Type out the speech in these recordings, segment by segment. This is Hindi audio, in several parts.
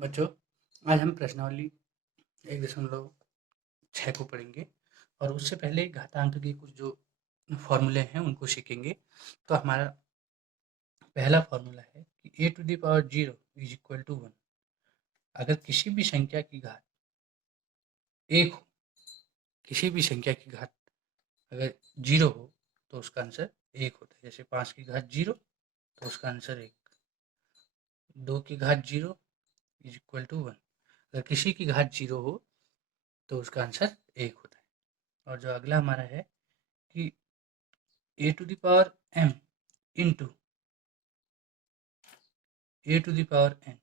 बच्चों, आज हम प्रश्नावली 1.6 को पढ़ेंगे और उससे पहले घातांक के कुछ जो फॉर्मूले हैं उनको सीखेंगे। तो हमारा पहला फॉर्मूला है कि a to the power 0 is equal to 1। अगर किसी भी संख्या की घात एक हो, किसी भी संख्या की घात अगर 0 हो तो उसका आंसर 1 होता है। जैसे 5 की घात 0 तो उसका आंसर 1, 2 की घात 0 इज इक्वल टू 1। अगर किसी की घात 0 हो तो उसका आंसर 1 होता है। और जो अगला हमारा है कि a to the power m into a to the power n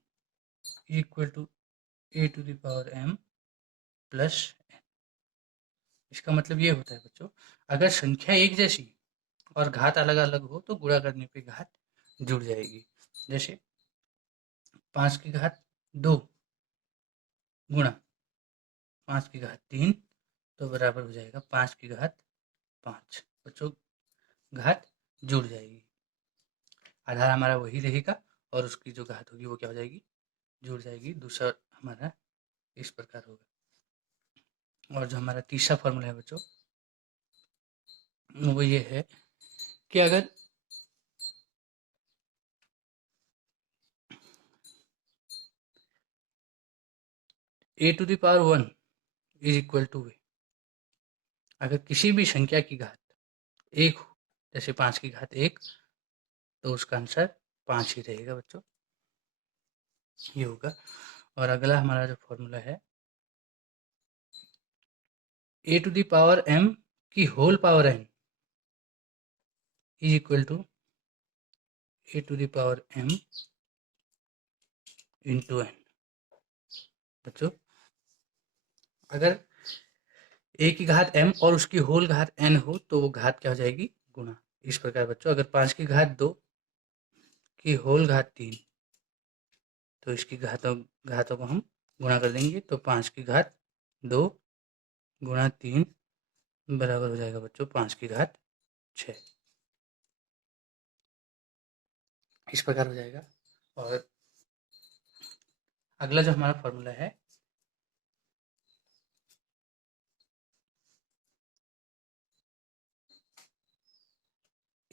equal to a to the power m plus n। इसका मतलब ये होता है बच्चों, अगर संख्या एक जैसी और घात अलग अलग हो तो गुणा करने पे घात जुड़ जाएगी। जैसे 5 की घात 2 गुणा 5 की घात 3 तो बराबर हो जाएगा 5 की घात 5। बच्चों, घात जुड़ जाएगी, आधार हमारा वही रहेगा और उसकी जो घात होगी वो क्या हो जाएगी, जुड़ जाएगी। दूसरा हमारा इस प्रकार होगा। और जो हमारा तीसरा फॉर्मूला है बच्चों, वो ये है कि अगर a to the power 1 is equal to a, अगर किसी भी संख्या की घात एक हो, जैसे 5 की घात 1, तो उसका आंसर 5 ही रहेगा बच्चों, ये होगा। और अगला हमारा जो फॉर्मूला है a to the power m की whole power n is equal to a to the power m into n। बच्चों, अगर a की घात m और उसकी होल घात n हो तो वो घात क्या हो जाएगी, गुणा। इस प्रकार बच्चों, अगर 5 की घात 2 की होल घात 3 तो इसकी घातों को हम गुणा कर देंगे, तो 5 की घात 2 गुणा 3 बराबर हो जाएगा बच्चों 5 की घात 6। इस प्रकार हो जाएगा। और अगला जो हमारा फॉर्मूला है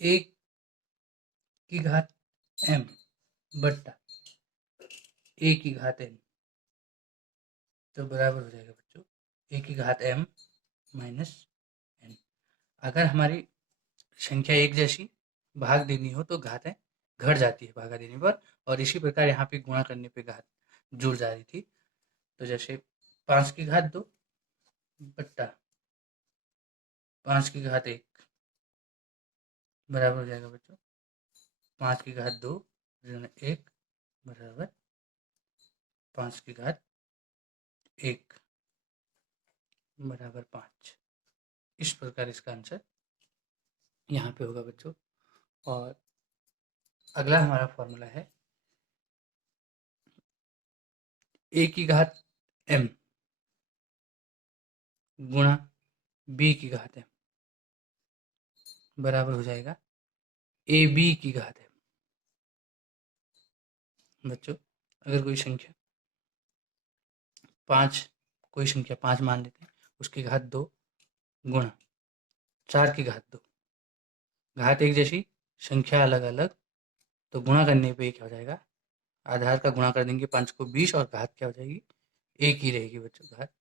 a की घात m बट्टा a की घात n तो बराबर हो जाएगा बच्चों a की घात m माइनस n। अगर हमारी संख्या एक जैसी भाग देनी हो तो घातें घट जाती है भागा देने पर, और इसी प्रकार यहाँ पे गुणा करने पे घात जुड़ जा रही थी। तो जैसे 5 की घात 2 बट्टा 5 की घात 1 बराबर हो जाएगा बच्चों 5 की घात 2 ऋण 1 बराबर 5 की घात 1 बराबर 5। इस प्रकार इसका आंसर यहाँ पे होगा बच्चों। और अगला हमारा फॉर्मूला है a की घात m गुणा b की घात m बराबर हो जाएगा ab की घात m। बच्चों, अगर कोई संख्या 5, कोई संख्या 5 मान लेते हैं, उसकी घात 2 गुणा 4 की घात 2, घात एक जैसी संख्या अलग अलग तो गुणा करने पे क्या हो जाएगा, आधार का गुणा कर देंगे 5 को 20 और घात क्या हो जाएगी, एक ही रहेगी बच्चों, घात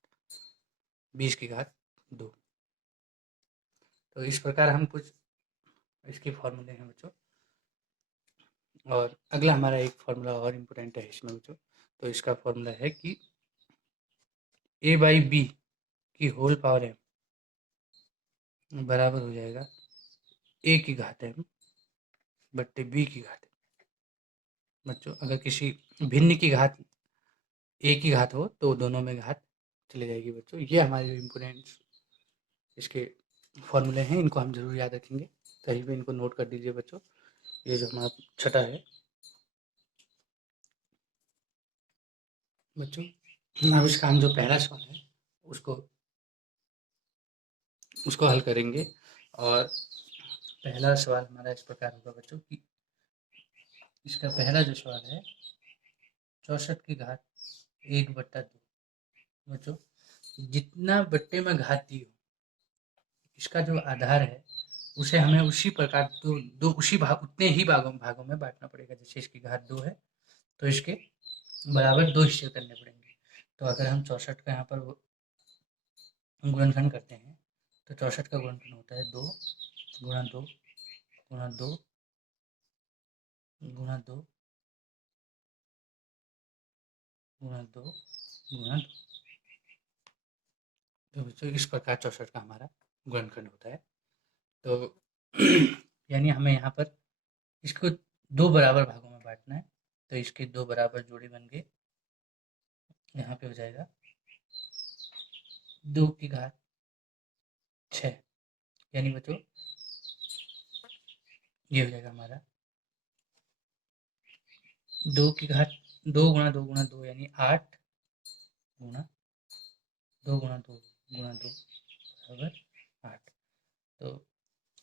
20 की घात 2। तो इस प्रकार हम कुछ इसके फॉर्मूले हैं बच्चों। और अगला हमारा एक फॉर्मूला और इम्पोर्टेंट है इसमें बच्चों। तो इसका फॉर्मूला है कि a बाई बी की होल पावर m बराबर हो जाएगा a की घात m बट्टे b की घात m। बच्चों, अगर किसी भिन्न की घात a की घात हो तो दोनों में घात चली जाएगी बच्चों। ये हमारे जो इम्पोर्टेंट इसके फॉर्मूले हैं, इनको हम जरूर याद रखेंगे, कहीं भी इनको नोट कर दीजिए बच्चों। ये जो हमारा छठा है बच्चों, अब इसका हम जो पहला सवाल है उसको उसको हल करेंगे। और पहला सवाल हमारा इस प्रकार होगा बच्चों कि इसका पहला जो सवाल है 64 की घात 1/2 बच्चों, जितना बट्टे में घात दी हो इसका जो आधार है उसे हमें उसी प्रकार दो उसी भाग उतने ही भागों में बांटना पड़ेगा। जैसे इसकी घात 2 है तो इसके बराबर 2 हिस्से करने पड़ेंगे। तो अगर हम 64 का यहाँ पर गुणनखंड करते हैं तो 64 का गुणनखंड होता है 2 गुणा 2 गुणा 2 गुणा 2 गुणा 2 गुणा 2। तो बच्चों इस प्रकार 64 का हमारा गुणनखंड होता है। तो यानी हमें यहाँ पर इसको 2 बराबर भागों में बांटना है। तो इसके 2 बराबर जोड़े बन गए, यहाँ पे हो जाएगा 2 की घात 6, यानी बच्चों ये हो जाएगा हमारा 2 की घात 2 गुणा 2 गुणा 2 यानी 8 गुणा 2 गुणा 2 गुणा 2 बराबर 8। तो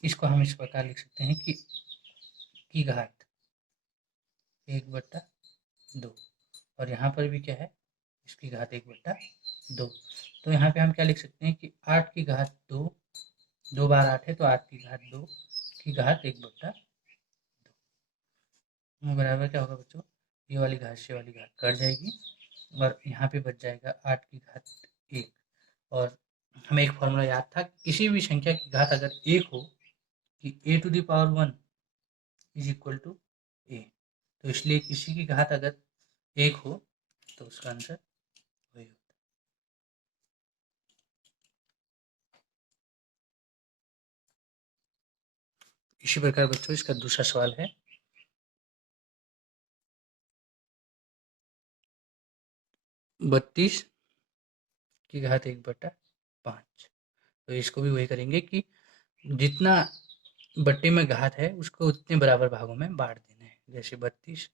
इसको हम इस प्रकार लिख सकते हैं कि घात 1/2 और यहाँ पर भी क्या है, इसकी घात 1/2। तो यहाँ पे हम क्या लिख सकते हैं कि 8 की घात 2, 2 बार 8 है तो 8 की घात 2 की घात 1/2 बराबर क्या होगा बच्चों, ये वाली घात से वाली घात कट जाएगी और यहाँ पे बच जाएगा 8 की घात 1। और हमें एक फॉर्मूला याद था, किसी भी संख्या की घात अगर 1 हो कि a⁴ इज इक्वल टू ए, तो इसलिए किसी की घात अगर 1 हो तो उसका आंसर वही होता है। इसी प्रकार बच्चों इसका दूसरा सवाल है 32 की घात 1/5। तो इसको भी वही करेंगे कि जितना बट्टे में घात है उसको उतने बराबर भागों में बांट देना है। जैसे 32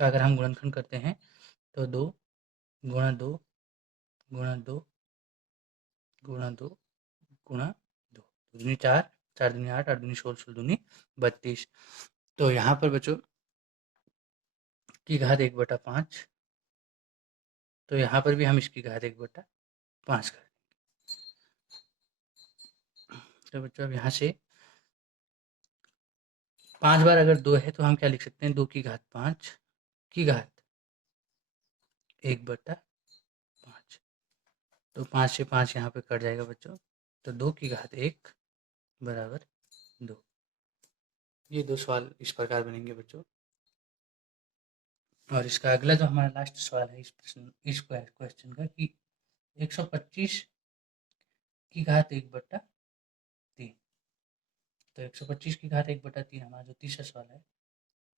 का अगर हम गुणनखंड करते हैं तो 2 गुणा 2 गुणा 2 गुणा 2 गुणा 2, 2 दूनी 4, 4 दूनी 8, 8 दूनी 16, 16 दूनी 32। तो यहाँ पर बच्चों की घात 1/5, तो यहाँ पर भी हम इसकी घात 1/5 कर देंगे। तो बच्चों अब यहाँ से 5 बार अगर 2 है तो हम क्या लिख सकते हैं, 2 की घात 5 की घात 1/5। तो 5 से 5 यहाँ पे कट जाएगा बच्चों, तो 2 की घात 1 बराबर 2। ये 2 सवाल इस प्रकार बनेंगे बच्चों। और इसका अगला जो हमारा लास्ट सवाल है इस क्वेश्चन का कि 125 की घात 1/3। तो 125 की घात 1/3 हमारा जो तीसरा सवाल है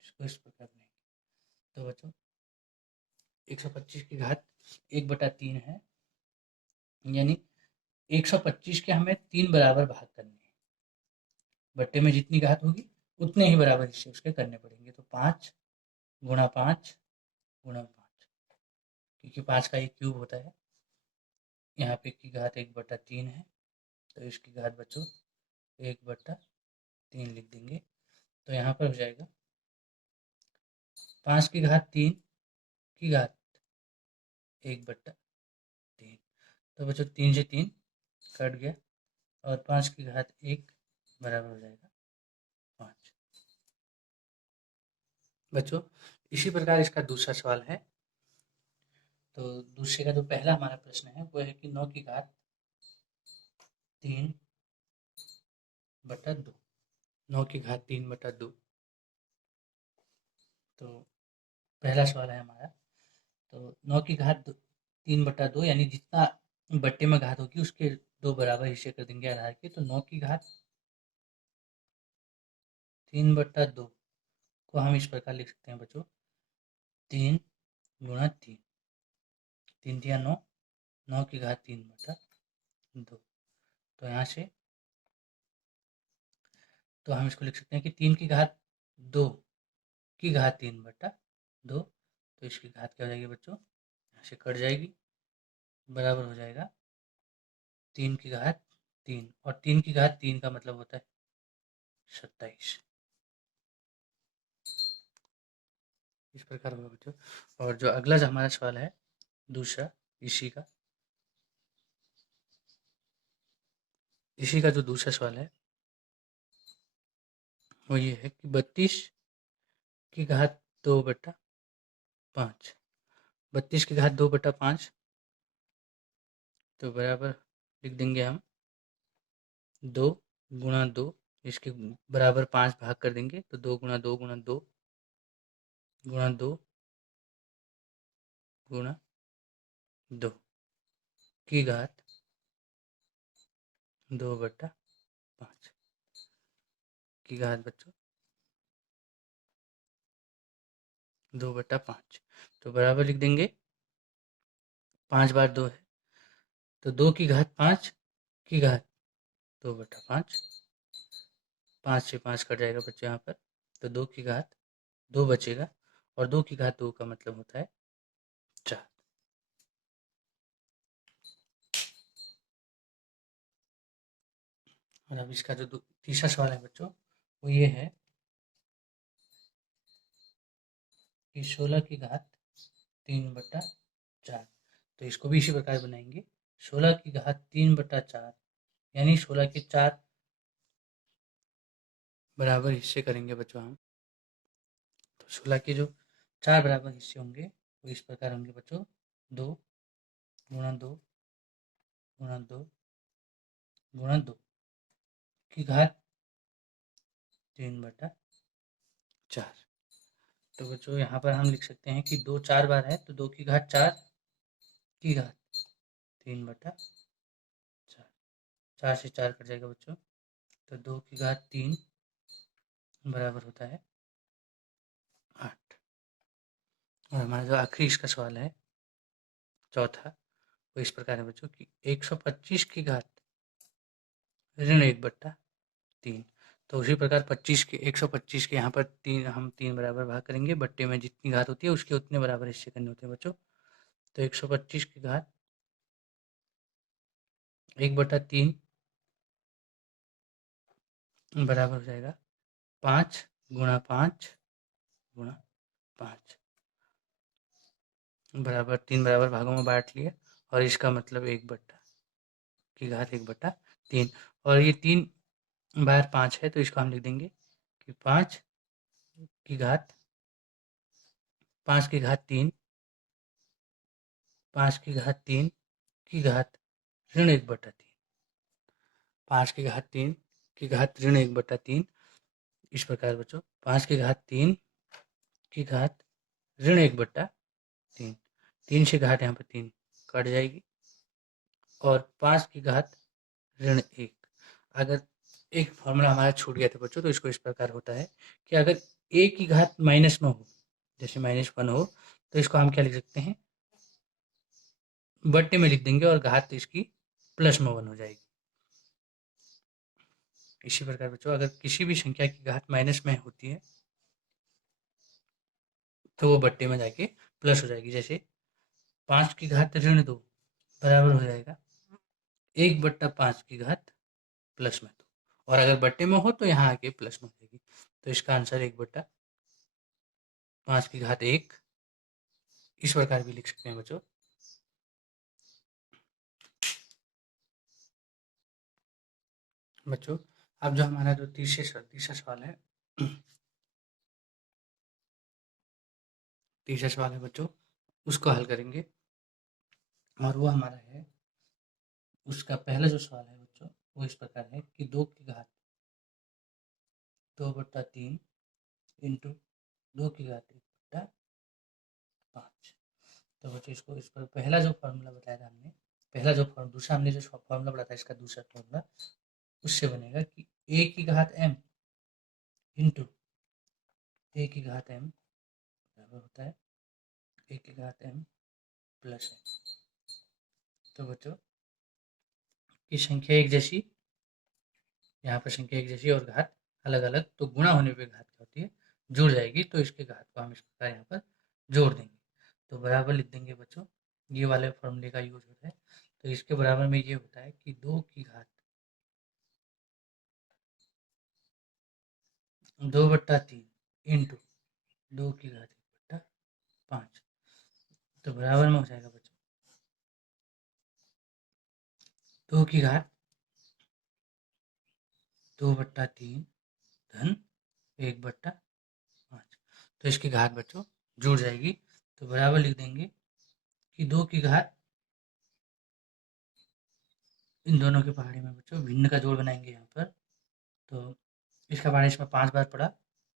इसको इस प्रकार बनेंगे। तो बच्चों 125 की घात 1/3 है, यानी 125 के हमें 3 बराबर भाग करने हैं। बट्टे में जितनी घात होगी उतने ही बराबर हिस्से उसके करने पड़ेंगे। तो 5 गुणा 5 गुणा 5, क्योंकि 5 का एक क्यूब होता है। यहाँ पे की घात 1/3 है तो इसकी घात बच्चों 1/3 लिख देंगे। तो यहाँ पर हो जाएगा 5 की घात 3 की घात 1/3। तो बच्चों 3 से 3 कट गया और 5 की घात 1 बराबर हो जाएगा 5। बच्चों इसी प्रकार इसका दूसरा सवाल है। तो दूसरे का जो पहला हमारा प्रश्न है वो है कि 9 की घात 3/2, 9 की घात 3/2। तो पहला सवाल है हमारा, तो 9 की घात 3/2 यानी जितना बट्टे में घात होगी उसके 2 बराबर हिस्से कर देंगे आधार के। तो 9 की घात 3/2 को हम इस प्रकार लिख सकते हैं बच्चों, 3 गुणा 3, 3 दिया 9, 9 की घात 3/2। तो यहाँ से तो हम इसको लिख सकते हैं कि 3 की घात 2 की घात 3/2। तो इसकी घात क्या हो जाएगी बच्चों, यहाँ से कट जाएगी, बराबर हो जाएगा 3 की घात 3, और 3 की घात 3 का मतलब होता है 27। इस प्रकार होगा बच्चों। और जो अगला जो हमारा सवाल है दूसरा इसी का जो दूसरा सवाल है वो ये है कि 32 की घात 2/5, 32 की घात 2/5 तो बराबर लिख देंगे हम 2 गुणा 2, इसके बराबर 5 भाग कर देंगे तो 2 गुणा 2 गुणा 2 गुणा 2 गुणा 2 की घात 2/5 की घात बच्चों 2/5 तो बराबर लिख देंगे 5 बार 2 है तो 2 की घात 5 की घात 2/5, 5 से 5 कट जाएगा बच्चों यहाँ पर तो 2 की घात 2 बचेगा और 2 की घात 2 का मतलब होता है 4। और अब इसका जो तीसरा सवाल है बच्चों वो ये है कि 16 की घात 3/4 तो इसको भी इसी प्रकार बनाएंगे 16 की घात 3/4 यानी 16 के 4 बराबर हिस्से करेंगे बच्चों हम तो 16 के जो 4 बराबर हिस्से होंगे वो इस प्रकार होंगे बच्चों 2 गुणा 2 गुणा 2 गुणा 2 की घात 3/4 तो बच्चों यहाँ पर हम लिख सकते हैं कि 2 4 बार है तो 2 की घात 4 की घात 3/4, 4 से 4 कट जाएगा बच्चों तो 2 की घात 3 बराबर होता है 8। और हमारा जो आखिरी इसका सवाल है चौथा वो इस प्रकार है बच्चों कि 125 की घात ऋण 1/3 तो उसी प्रकार 125 के यहाँ पर हम 3 बराबर भाग करेंगे बट्टे में जितनी घात होती है उसके उतने बराबर हिस्से करने होते हैं बच्चों तो 125 की घात 1/3 बराबर हो जाएगा 5 गुणा 5 गुणा 5 बराबर 3 बराबर भागों में बांट लिया और इसका मतलब 1 की घात 1/3 और ये 3 बार 5 है तो इसको हम लिख देंगे कि 5 की घात 3 5 की घात 3 की घात ऋण 1/3 5 की घात 3 की घात ऋण 1/3 इस प्रकार बच्चों 5 की घात 3 की घात ऋण 1/3 3 से घात यहाँ पर 3 कट जाएगी और 5 की घात ऋण 1 अगर एक फॉर्मूला हमारा छूट गया था बच्चों तो इसको इस प्रकार होता है कि अगर a की घात माइनस में हो जैसे -1 हो तो इसको हम क्या लिख सकते हैं बट्टे में लिख देंगे और घात इसकी प्लस में 1 हो जाएगी। इसी प्रकार बच्चों अगर किसी भी संख्या की घात माइनस में होती है तो वो बट्टे में जाके प्लस हो जाएगी जैसे 5 की घात ऋण 2 बराबर हो जाएगा 1/5 की घात प्लस में 2 और अगर बट्टे में हो तो यहाँ आके प्लस में हो जाएगी तो इसका आंसर 1/5 की घात 1 इस प्रकार भी लिख सकते हैं बच्चों। बच्चों अब जो हमारा जो तीसरा सवाल है तीसरा सवाल है बच्चों उसको हल करेंगे और वो हमारा है उसका पहला जो सवाल है बच्चों वो इस प्रकार है कि 2 की घात 2/3 इंटू 2 की घात 1/5 तो बच्चों इसको इस पर पहला जो फॉर्मूला बताया था हमने पहला जो दूसरा हमने जो फॉर्मूला बताया था इसका दूसरा फॉर्मूला उससे बनेगा कि a की घात m इंटू a की घात m बराबर होता है a की घात m प्लस m। तो बच्चों की संख्या एक जैसी यहाँ पर संख्या एक जैसी और घात अलग अलग तो गुणा होने पे घात क्या होती है जुड़ जाएगी तो इसके घात को हम इस प्रकार यहाँ पर जोड़ देंगे तो बराबर लिख देंगे बच्चों ये वाले फॉर्मूले का यूज होता है तो इसके बराबर में ये होता है कि 2 की घात 2/3 इंटू 2 की घात 1/5 तो बराबर में हो जाएगा बच्चों 2 की घात 2/3 धन 1/5। तो इसकी घात बच्चों जुड़ जाएगी, तो बराबर लिख देंगे कि 2 की घात, इन दोनों के पहाड़े में बच्चों भिन्न का जोड़ बनाएंगे यहाँ पर, तो इसका पहाड़ा इसमें 5 बार पड़ा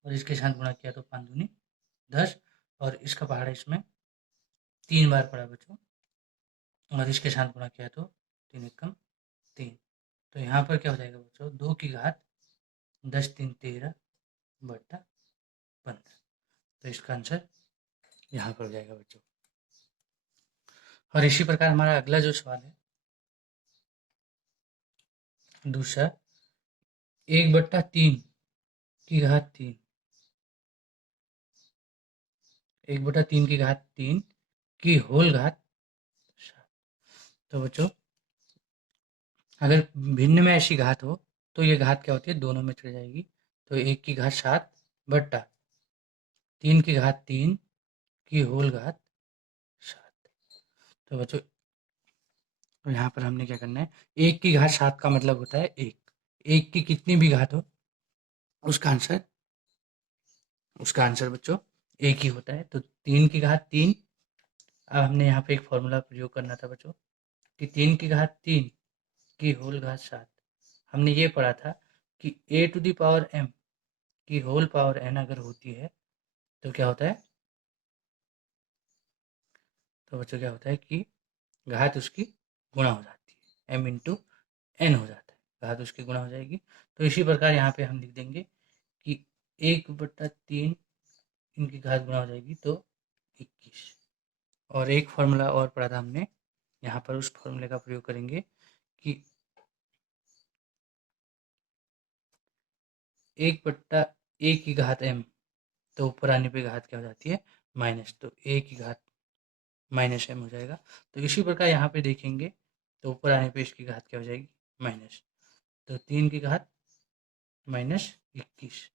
और इसके साथ गुणा किया तो 5 दूनी 10, और इसका पहाड़ा इसमें 3 बार पड़ा बच्चों और इसके साथ गुणा किया तो 3 एकम 3। तो यहाँ पर क्या हो जाएगा बच्चों, 2 की घात 10 3 13/15। तो इसका आंसर यहाँ पर हो जाएगा बच्चों। और इसी प्रकार हमारा अगला जो सवाल है दूसरा, 1/3 की घात 3, 1/3 की घात 3 की होल घात 7। तो बच्चों अगर भिन्न में ऐसी घात हो तो ये घात क्या होती है, दोनों में चढ़ जाएगी। तो 1 की घात 7 बट्टा 3 की घात 3 की होल घात 7। तो बच्चों यहाँ पर हमने क्या करना है, 1 की घात 7 का मतलब होता है 1 की कितनी भी घात हो उसका आंसर बच्चों 1 ही होता है। तो 3 की घात 3, अब हमने यहाँ पे एक फॉर्मूला प्रयोग करना था बच्चों कि 3 की घात 3 की होल घात 7। हमने ये पढ़ा था कि a⁴m की होल पावर n अगर होती है तो क्या होता है, तो बच्चों क्या होता है कि घात उसकी गुणा हो जाती है, m इंटू n हो जाता है, घात उसकी गुणा हो जाएगी। तो इसी प्रकार यहाँ पे हम लिख देंगे कि 1/3 इनकी घात गुणा हो जाएगी तो 21। और एक फॉर्मूला और पढ़ा था हमने, यहाँ पर उस फॉर्मूले का प्रयोग करेंगे कि 1/a की घात m, तो ऊपर आने पे घात क्या हो जाती है माइनस, तो a की घात माइनस m हो जाएगा। तो इसी प्रकार यहाँ पे देखेंगे तो ऊपर आने पे इसकी घात क्या हो जाएगी माइनस, तो 3 की घात माइनस 21।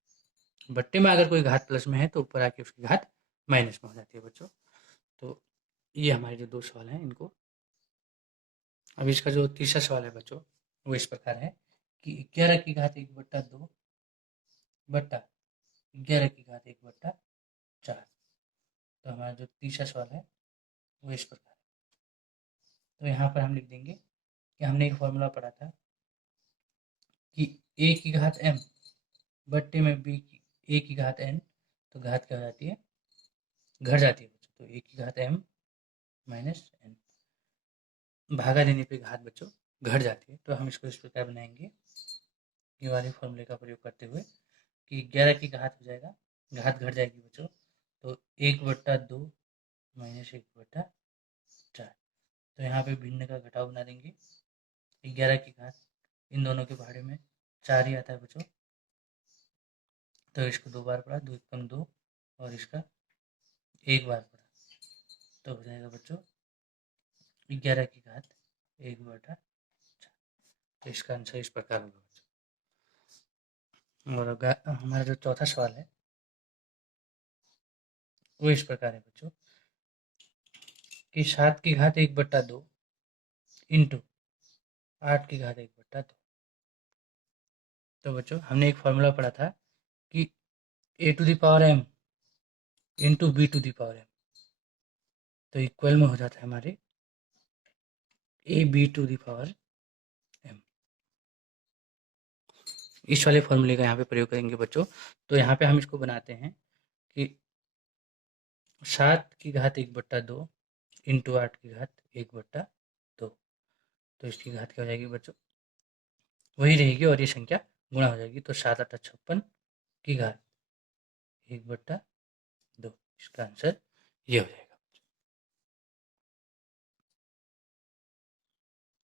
बट्टे में अगर कोई घात प्लस में है तो ऊपर आके उसकी घात माइनस में हो जाती है बच्चों। तो ये हमारे जो 2 सवाल हैं इनको, अब इसका जो तीसरा सवाल है बच्चों वो इस प्रकार है कि 11 की घात 1/2 बट्टा 11 की घात 1/4। तो हमारा जो तीसरा सवाल है वो इस प्रकार है। तो यहाँ पर हम लिख देंगे कि हमने एक फॉर्मूला पढ़ा था कि a की घात m बट्टे में a की घात n, तो घात क्या हो जाती है घट जाती है बच्चों, तो a की घात m माइनस n, भागा देने पे घात बच्चों घट जाती है। तो हम इसको इस प्रकार बनाएंगे ये वाले फॉर्मूले का प्रयोग करते हुए कि 11 की घात हो जाएगा, घात घट जाएगी बच्चों, तो 1/2 माइनस 1/4। तो यहाँ पे भिन्न का घटाव बना देंगे, 11 की घात इन दोनों के भाड़े में 4 ही आता है बच्चों, तो इसको 2 बार पढ़ा, 2 एकम 2, और इसका 1 बार पढ़ा, तो हो जाएगा बच्चों 11 की घात 1/4। तो इसका आंसर इस प्रकार होगा बच्चों। और हमारा जो चौथा सवाल है वो इस प्रकार है बच्चों कि 7 की घात 1/2 इंटू 8 की घात 1/2। तो बच्चों हमने एक फॉर्मूला पढ़ा था कि a⁴m इंटू b⁴m, तो इक्वल में हो जाता है हमारे ab⁴m। इस वाले फॉर्मूले का यहाँ पे प्रयोग करेंगे बच्चों। तो यहाँ पे हम इसको बनाते हैं कि 7 की घात 1/2 इंटू 8 की घात 1/2, तो इसकी घात क्या हो जाएगी बच्चों वही रहेगी और ये संख्या गुणा हो जाएगी, तो 7 8 56 की घात 1/2। इसका आंसर ये हो जाएगा।